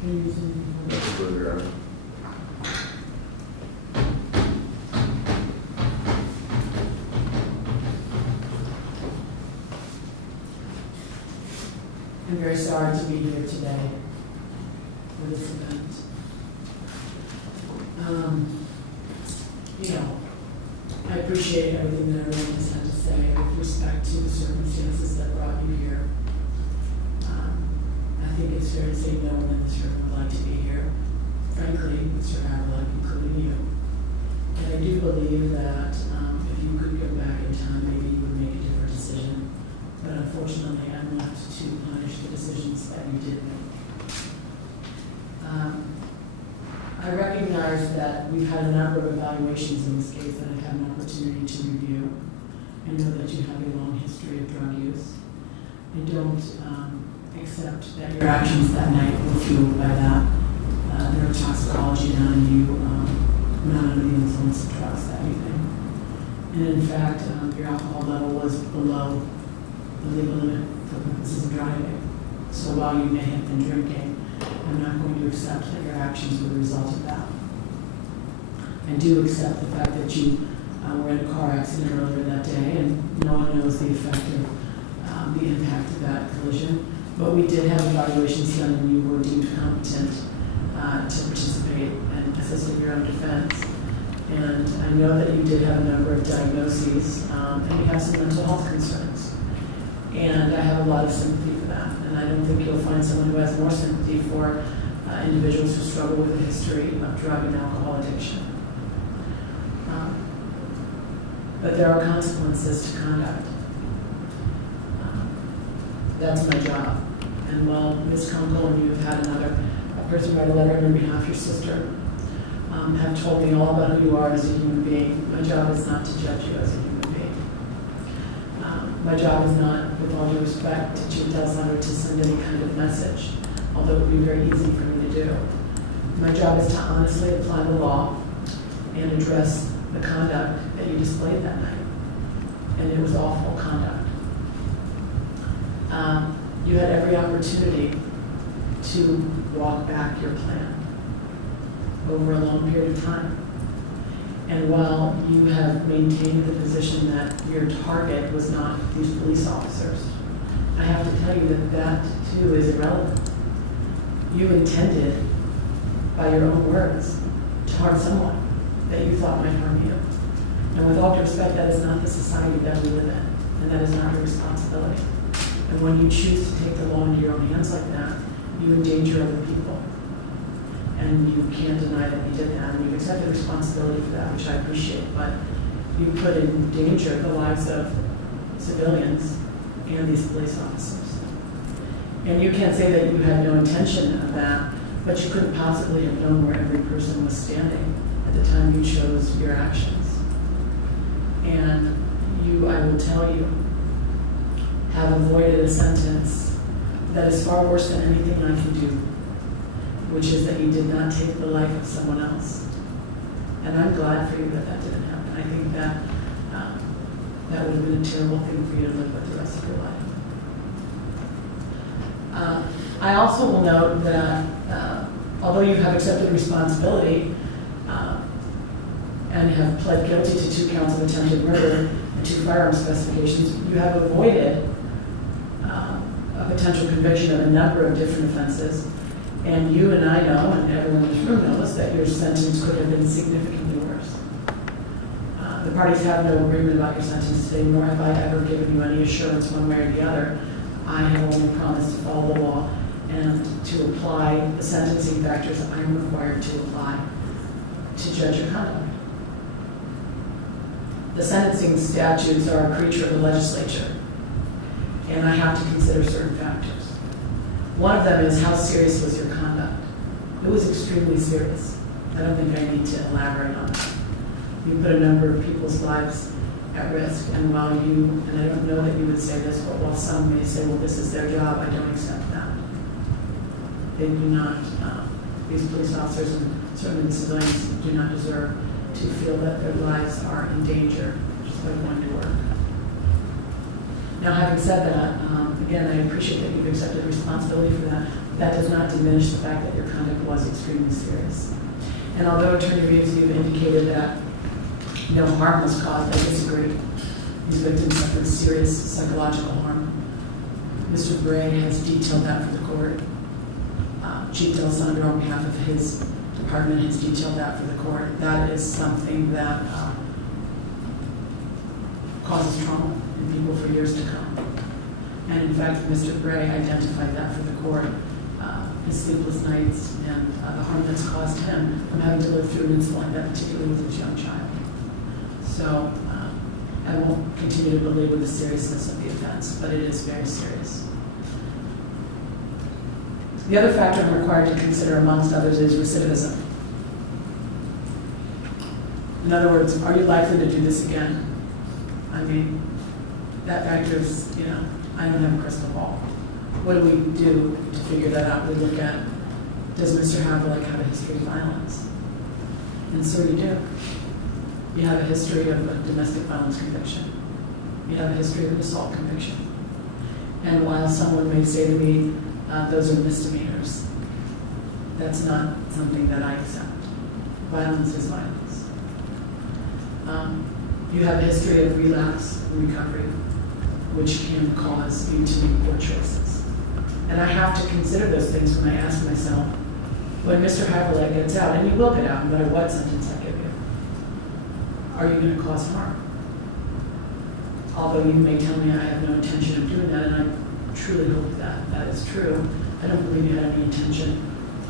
Absolutely, Your Honor. I'm very sorry to be here today for this event. I appreciate everything that everyone has had to say with respect to the circumstances that brought you here. I think it's fair to say no one in this room would like to be here. Frankly, Mr. Havrilek, including you. And I do believe that if you could go back in time, maybe you would make a different decision. But unfortunately, I'm left to punish the decisions that you did make. I recognize that we've had a number of evaluations in this case that I've had an opportunity to review. I know that you have a long history of drug use. I don't accept that your actions that night were fueled by that neurotoxicology done on you, not under the influence of drugs that evening. And in fact, your alcohol level was below the legal limit for purposes of driving. So while you may have been drinking, I'm not going to accept that your actions were the result of that. I do accept the fact that you were in a car accident earlier that day, and no one knows the effect of the impact of that collision. But we did have evaluations done, and you were deemed competent to participate and assist in your own defense. And I know that you did have a number of diagnoses, and you have some mental health concerns. And I have a lot of sympathy for that. And I don't think you'll find someone who has more sympathy for individuals who struggle with a history of drug and alcohol addiction. But there are consequences to conduct. That's my job. And while Ms. Kunkel and you have had a person write a letter on your behalf, your sister, have told me all about who you are as a human being, my job is not to judge you as a human being. My job is not, with all due respect, to Chief Delsander to send any kind of message, although it would be very easy for me to do. My job is to honestly apply the law and address the conduct that you displayed that night. And it was awful conduct. You had every opportunity to walk back your plan over a long period of time. And while you have maintained the position that your target was not these police officers, I have to tell you that that too is irrelevant. You intended, by your own words, to harm someone that you thought might harm you. And with all due respect, that is not the society that we live in, and that is not your responsibility. And when you choose to take the law into your own hands like that, you endanger other people. And you can't deny that you did that, and you've accepted responsibility for that, which I appreciate, but you put in danger the lives of civilians and these police officers. And you can't say that you had no intention of that, but you couldn't possibly have known where every person was standing at the time you chose your actions. And you, I will tell you, have avoided a sentence that is far worse than anything I can do, which is that you did not take the life of someone else. And I'm glad for you that that didn't happen. I think that that would have been a terrible thing for you to live with the rest of your life. I also will note that although you have accepted responsibility and have pled guilty to 2 counts of attempted murder and 2 firearm specifications, you have avoided a potential conviction of a number of different offenses. And you and I know, and everyone in this room knows, that your sentence could have been significantly worse. The parties have no agreement about your sentence today, nor have I ever given you any assurance one way or the other. I have only promised to follow the law and to apply the sentencing factors I am required to apply to judge your conduct. The sentencing statutes are a creature of the legislature, and I have to consider certain factors. One of them is, how serious was your conduct? It was extremely serious. I don't think I need to elaborate on that. You put a number of people's lives at risk, and while you, and I don't know that you would say this, but while some may say, well, this is their job, I don't accept that. They do not, these police officers and certainly the civilians do not deserve to feel that their lives are in danger just by going to work. Now, having said that, again, I appreciate that you've accepted responsibility for that, That does not diminish the fact that your conduct was extremely serious. And although Attorney Reeves, you've indicated that no harm was caused, I disagree. These victims suffered serious psychological harm. Mr. Bray has detailed that for the court. Chief D'Alessandro, on behalf of his department, has detailed that for the court. That is something that causes trauma in people for years to come. And in fact, Mr. Bray identified that for the court, his sleepless nights and the harm that's caused him from having to live through an incident like that, particularly with his young child. So I won't continue to belabor the seriousness of the offense, but it is very serious. The other factor I'm required to consider, amongst others, is recidivism. In other words, are you likely to do this again? I mean, that factor is, I don't have a crystal ball. What do we do to figure that out? We look at, does Mr. Havrilek have a history of violence? And so you do. You have a history of a domestic violence conviction. You have a history of an assault conviction. And while someone may say to me, those are misdemeanors, that's not something that I accept. Violence is violence. You have a history of relapse and recovery, which can cause you to make poor choices. And I have to consider those things when I ask myself, when Mr. Havrilek gets out, and he will get out no matter what sentence I give you, are you going to cause harm? Although you may tell me I have no intention of doing that, and I truly hope that that is true, I don't believe you had any intention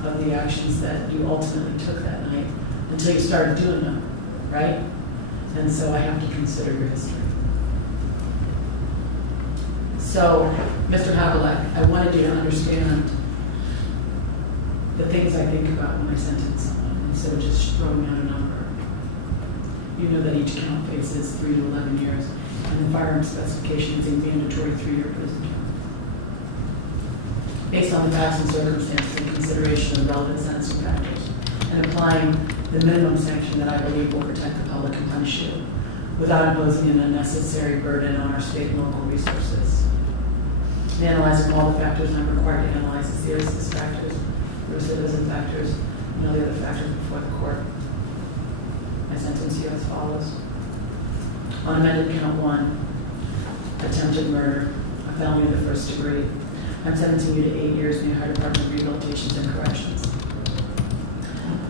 of the actions that you ultimately took that night until you started doing them, right? And so I have to consider your history. So, Mr. Havrilek, I wanted you to understand the things I think about when I sentence someone, instead of just throwing out a number. You know that each count faces 3 to 11 years, and the firearm specification is a mandatory 3-year prison term. Based on the facts and circumstances and consideration of relevant sentencing factors, and applying the minimum sanction that I believe will protect the public and punish you, without imposing an unnecessary burden on our state and local resources. In analyzing all the factors, I'm required to analyze the seriousness factors, recidivism factors, and all the other factors before the court. I sentence you as follows. On amended count 1, attempted murder, a felony of the 1st degree, I'm sentencing you to 8 years in the Ohio Department of Rehabilitations and Corrections.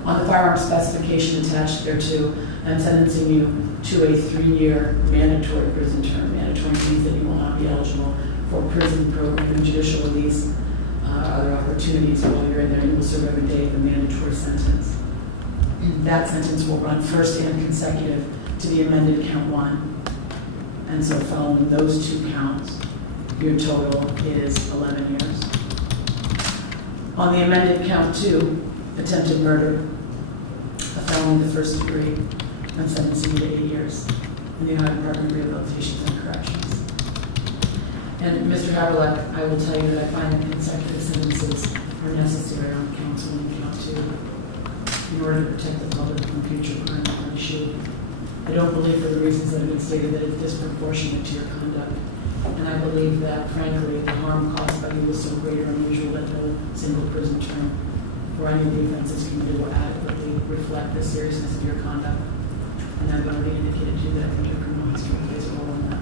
On the firearm specification attached thereto, I'm sentencing you to a 3-year mandatory prison term. Mandatory means that you will not be eligible for prison program and judicial release, other opportunities while you're in there. You will serve every day of the mandatory sentence. That sentence will run first and consecutive to the amended count 1. And so following those 2 counts, your total is 11 years. On the amended count 2, attempted murder, a felony of the 1st degree, I'm sentencing you to 8 years in the Ohio Department of Rehabilitations and Corrections. And Mr. Havrilek, I will tell you that I find that consecutive sentences are necessary on count 1 and count 2 in order to protect the public from future crime and punish you. I don't believe, for the reasons that have been stated, that it's disproportionate to your conduct. And I believe that, frankly, the harm caused by you was so great or unusual that no single prison term for any of the offenses committed will adequately reflect the seriousness of your conduct. And I've already indicated to you that I think your criminal history plays a role in that.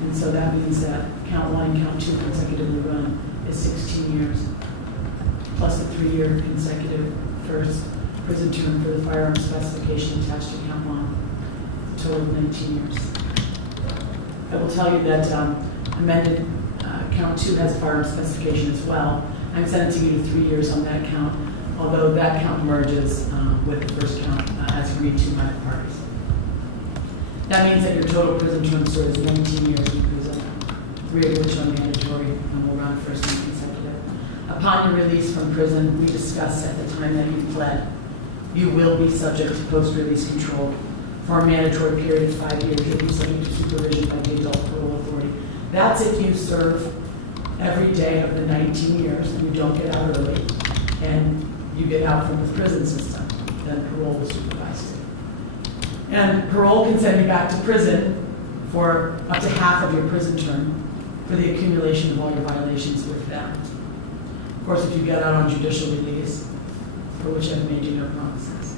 And so that means that count 1 and count 2 consecutively run is 16 years, plus a 3-year consecutive first prison term for the firearm specification attached to count 1, a total of 19 years. I will tell you that amended count 2 has a firearm specification as well. I'm sentencing you to 3 years on that count, although that count merges with the first count as agreed to by the parties. That means that your total prison term serves 19 years in prison, 3 of which are mandatory and will run first and consecutive. Upon your release from prison, we discussed at the time that you pled, you will be subject to post-release control for a mandatory period of 5 years. You'll be subject to supervision by the adult parole authority. That's if you serve every day of the 19 years and you don't get out early and you get out from the prison system, then parole will supervise you. And parole can send you back to prison for up to half of your prison term for the accumulation of all your violations with them. course, if you get out on judicial release, for which I've made you no promises,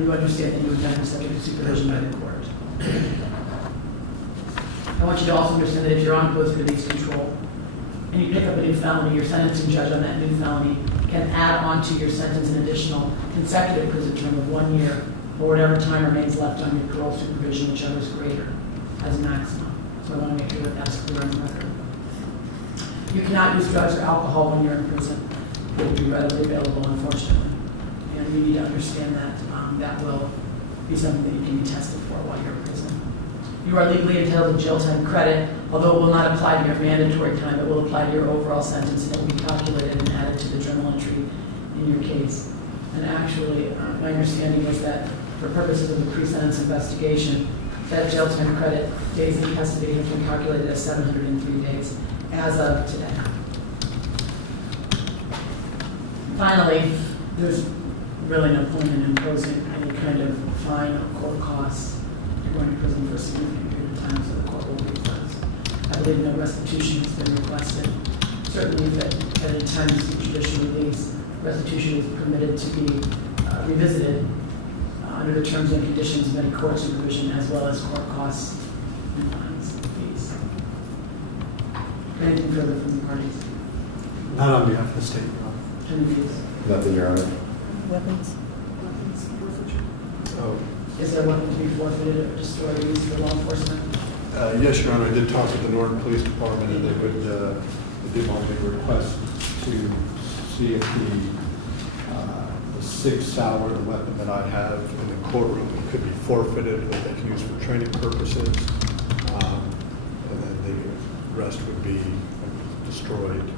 you understand that you would then be subject to supervision by the court. I want you to also understand that if you're on post-release control and you pick up a new felony, your sentencing judge on that new felony can add on to your sentence an additional consecutive prison term of 1 year or whatever time remains left on your parole supervision, whichever is greater, as a maximum. So I want to make sure that that's clear on the record. You cannot use drugs or alcohol when you're in prison. It will be readily available, unfortunately. And you need to understand that that will be something that you can be tested for while you're in prison. You are legally entitled to jail time credit, although it will not apply to your mandatory time. It will apply to your overall sentence, and it will be calculated and added to the journal entry in your case. And actually, my understanding is that for purposes of the pre-sentence investigation, that jail time credit days in custody have been calculated as 703 days as of today. Finally, there's really no point in imposing any kind of fine or court costs. You're going to prison for a significant period of time, so the court will refund. I believe no restitution has been requested. Certainly, if at any time you seek judicial release, restitution is permitted to be revisited under the terms and conditions of any court supervision, as well as court costs and fines and fees. Anything further from the parties? Not on behalf of the state, Your Honor. Attorney Pleas? Nothing, Your Honor. Weapons? Oh, Is there a weapon to be forfeited or destroyed or used for law enforcement? yes, Your Honor, I did talk with the Norton Police Department, and they did want me to request to see if the 6-hour weapon that I have in the courtroom could be forfeited, that they can use for training purposes, and then the rest would be destroyed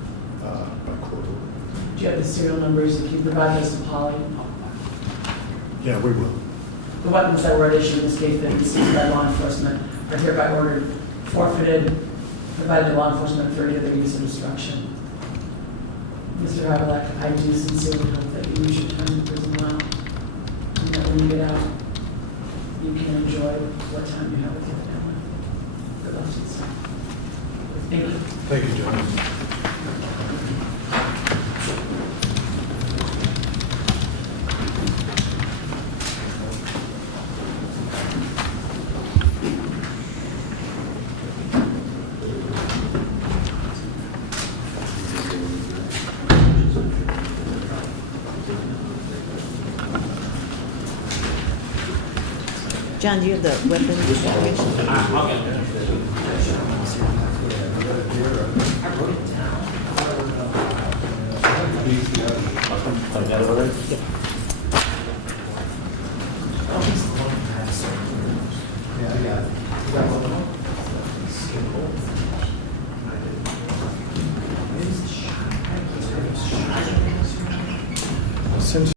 by court order. Do you have the serial numbers? If you provide those to Polly. Yeah, we will. The weapons that were at issue in this case that have been seized by law enforcement are hereby ordered forfeited, provided to law enforcement for any other use or destruction. Mr. Havrilek, I do sincerely hope that you use your time in prison well, and that when you get out, you can enjoy what time you have with your family. Good luck to you, sir. Thank you. Thank you, Judge. John, do you have the weapons information? I wrote it down.